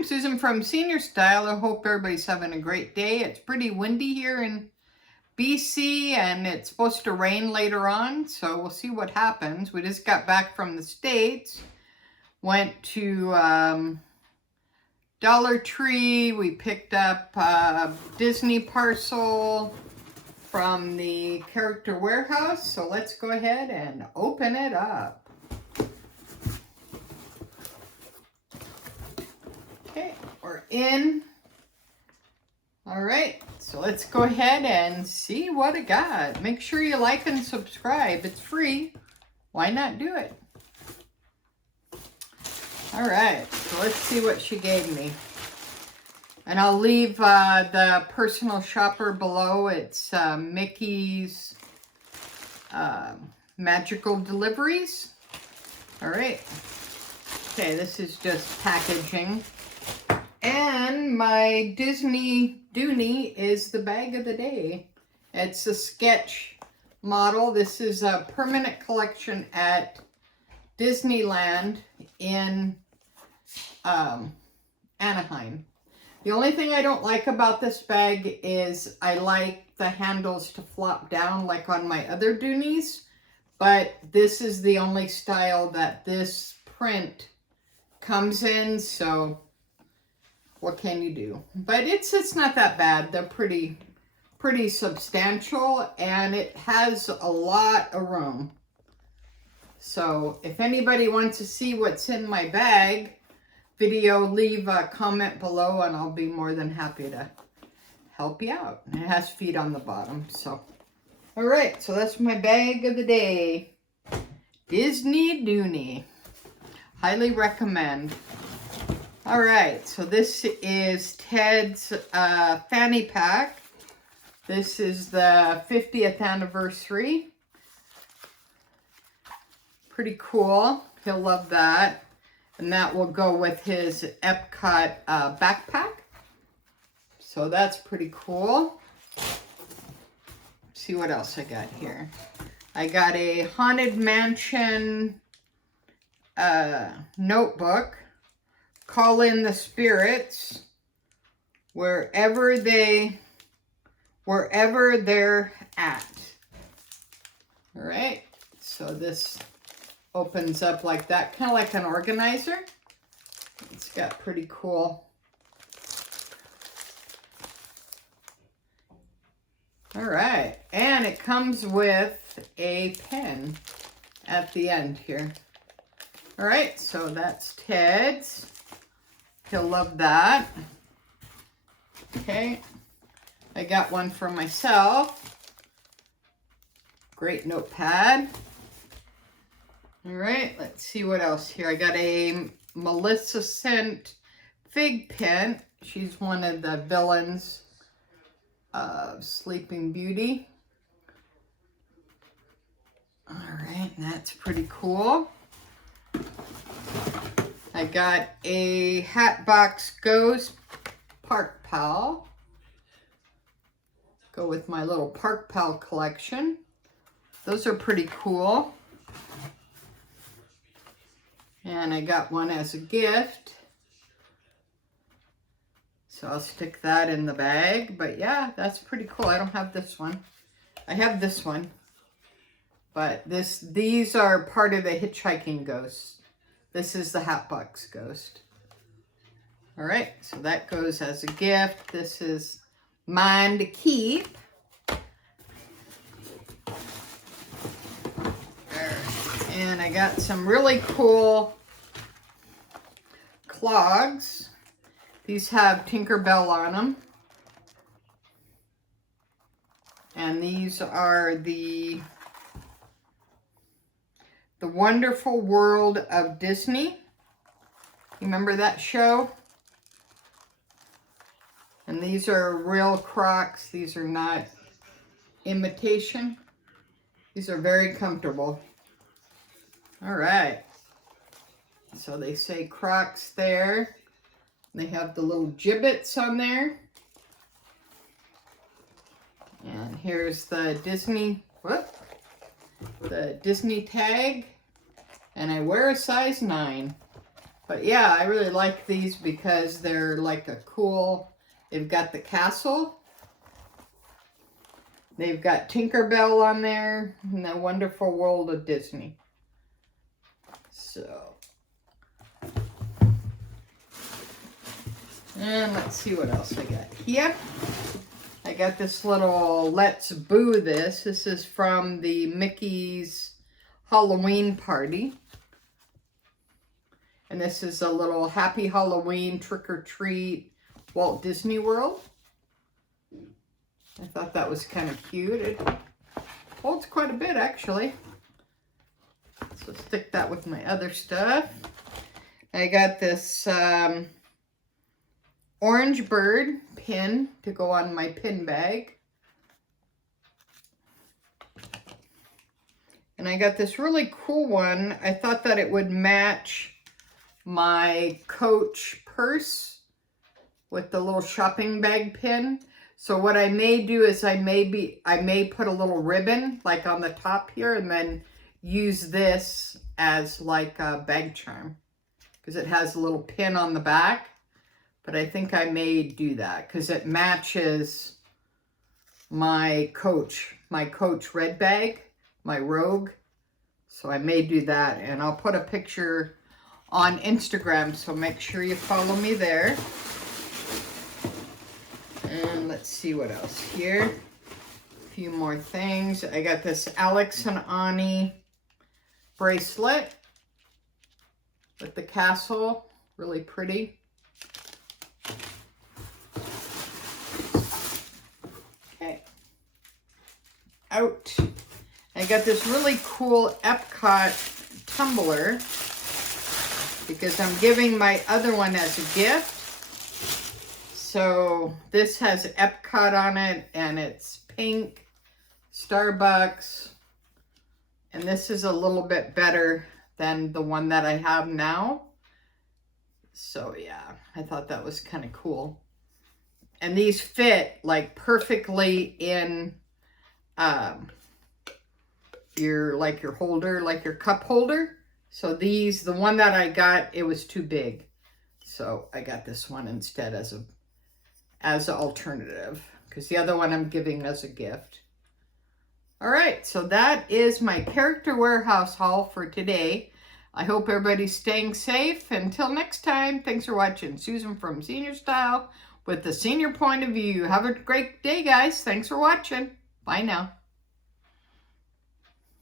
I'm Susan from Senior Style. I hope everybody's having a great day. It's pretty windy here in BC and it's supposed to rain later on, so we'll see what happens. We just got back from the States, went to Dollar Tree. We picked up a Disney parcel from the Character Warehouse, so let's go ahead and open it up. Okay, we're in. All right, so let's go ahead and see what I got. Make sure you like and subscribe. It's free. Why not do it? All right, so let's see what she gave me. And I'll leave the personal shopper below. It's Mickey's Magical Deliveries. All right. Okay, this is just packaging. And my Disney Dooney is the bag of the day. It's a sketch model. This is a permanent collection at Disneyland in Anaheim. The only thing I don't like about this bag is I like the handles to flop down like on my other Doonies, but this is the only style that this print comes in, so what can you do? But it's not that bad. They're pretty substantial, and it has a lot of room. So if anybody wants to see what's in my bag video, leave a comment below and I'll be more than happy to help you out. And it has feet on the bottom. So all right, so that's my bag of the day. Disney Dooney. Highly recommend. All right, so this is Ted's fanny pack. This is the 50th anniversary. Pretty cool. He'll love that. And that will go with his Epcot backpack. So that's pretty cool. Let's see what else I got here. I got a Haunted Mansion notebook. Call in the spirits wherever they're at. All right, so this opens up like that, kind of like an organizer. It's got pretty cool. All right, and it comes with a pen at the end here. All right, so that's Ted's. He'll love that. Okay, I got one for myself. Great notepad. All right, let's see what else here. I got a Melissa Scent fig pen. She's one of the villains of Sleeping Beauty. All right, that's pretty cool. I got a Hatbox Ghost Park Pal. Go with my little Park Pal collection. Those are pretty cool. And I got one as a gift. So I'll stick that in the bag. But yeah, that's pretty cool. I don't have this one. I have this one. But these are part of the Hitchhiking Ghosts. This is the Hatbox Ghost. All right, so that goes as a gift. This is mine to keep. And I got some really cool clogs. These have Tinkerbell on them. And these are the Wonderful World of Disney. Remember that show? And these are real Crocs. These are not imitation. These are very comfortable. All right. So they say Crocs there. They have the little gibbets on there. And here's the Disney, the Disney tag. And I wear a size 9. But yeah, I really like these because they're like a cool, they've got the castle. They've got Tinkerbell on there and the Wonderful World of Disney. So, and let's see what else I got here. I got this little Let's Boo This. This is from the Mickey's Halloween party. And this is a little Happy Halloween Trick or Treat Walt Disney World. I thought that was kind of cute. It holds quite a bit, actually. So stick that with my other stuff. I got this orange bird pin to go on my pin bag. And I got this really cool one. I thought that it would match my Coach purse with the little shopping bag pin. So what I may do is I may put a little ribbon like on the top here and then use this as like a bag charm because it has a little pin on the back. But I think I may do that because it matches my Coach red bag, my Rogue. So I may do that, and I'll put a picture on Instagram, so make sure you follow me there. And let's see what else here. A few more things. I got this Alex and Ani bracelet with the castle, really pretty. Okay. Out. I got this really cool Epcot tumbler because I'm giving my other one as a gift. So this has Epcot on it and it's pink, Starbucks, and this is a little bit better than the one that I have now. So yeah, I thought that was kind of cool. And these fit like perfectly in your holder, like your cup holder. So these, the one that I got, it was too big. So I got this one instead as an alternative because the other one I'm giving as a gift. All right, so that is my Character Warehouse haul for today. I hope everybody's staying safe. Until next time, thanks for watching. Susan from Senior Style with the senior point of view. Have a great day, guys. Thanks for watching. Bye now.